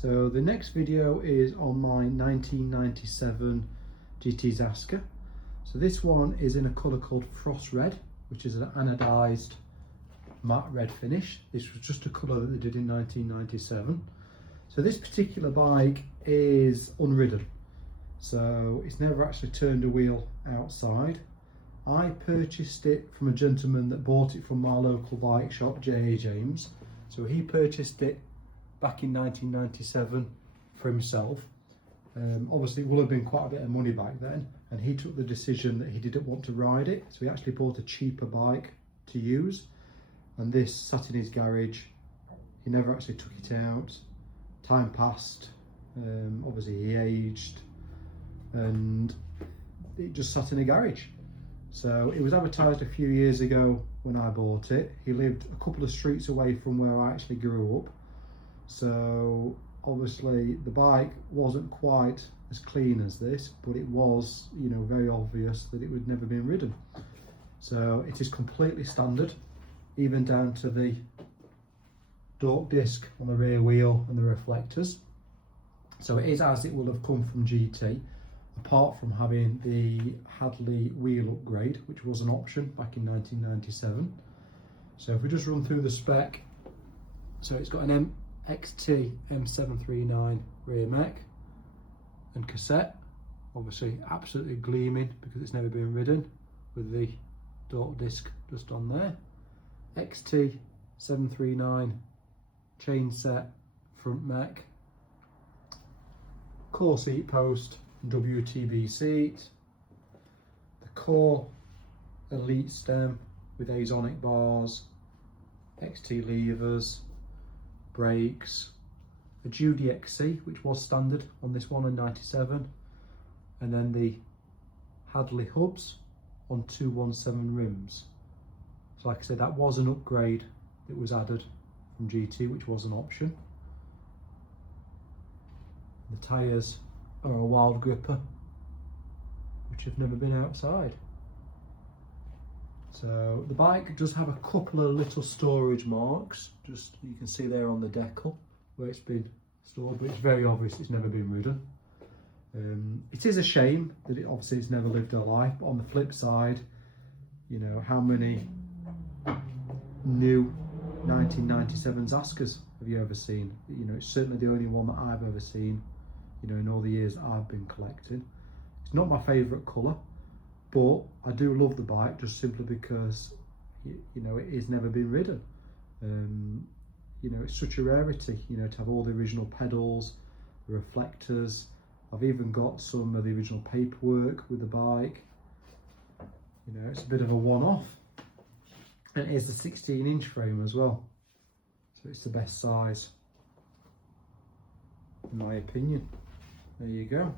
So the next video is on my 1997 GT Zaskar. So this one is in a colour called Frost Red, which is an anodised matte red finish. This was just a colour that they did in 1997. So this particular bike is unridden, so it's never actually turned a wheel outside. I purchased it from a gentleman that bought it from my local bike shop, J.A. James. So he purchased it back in 1997 for himself. Obviously it will have been quite a bit of money back then, and he took the decision that he didn't want to ride it, so he actually bought a cheaper bike to use, and this sat in his garage. He never actually took it out. Time passed, obviously he aged, and it just sat in a garage. So it was advertised a few years ago when I bought it. He lived a couple of streets away from where I actually grew up, so obviously the bike wasn't quite as clean as this, but it was, you know, very obvious that it would never been ridden. So it is completely standard, even down to the dork disc on the rear wheel and the reflectors. So it is as it will have come from GT, apart from having the Hadley wheel upgrade, which was an option back in 1997. So if we just run through the spec, so it's got an XT M739 rear mech and cassette, obviously absolutely gleaming because it's never been ridden, with the dork disc just on there. XT 739 chain set front mech, core seat post, WTB seat, the core elite stem with Azonic bars, XT levers, brakes, a Judy XC which was standard on this one in 97, and then the Hadley hubs on 217 rims. So like I said, that was an upgrade that was added from GT, which was an option. The tyres are a Wild Gripper, which have never been outside. So the bike does have a couple of little storage marks, just you can see there on the decal where it's been stored, but it's very obvious it's never been ridden. It is a shame that it obviously it's never lived a life, but on the flip side, you know, how many new 1997 Zaskars have you ever seen? You know, it's certainly the only one that I've ever seen, you know, in all the years that I've been collecting. It's not my favourite colour, but I do love the bike just simply because, you know, it has never been ridden. You know, it's such a rarity, you know, to have all the original pedals, the reflectors. I've even got some of the original paperwork with the bike. You know, it's a bit of a one-off. And it is a 16-inch frame as well, so it's the best size in my opinion. There you go.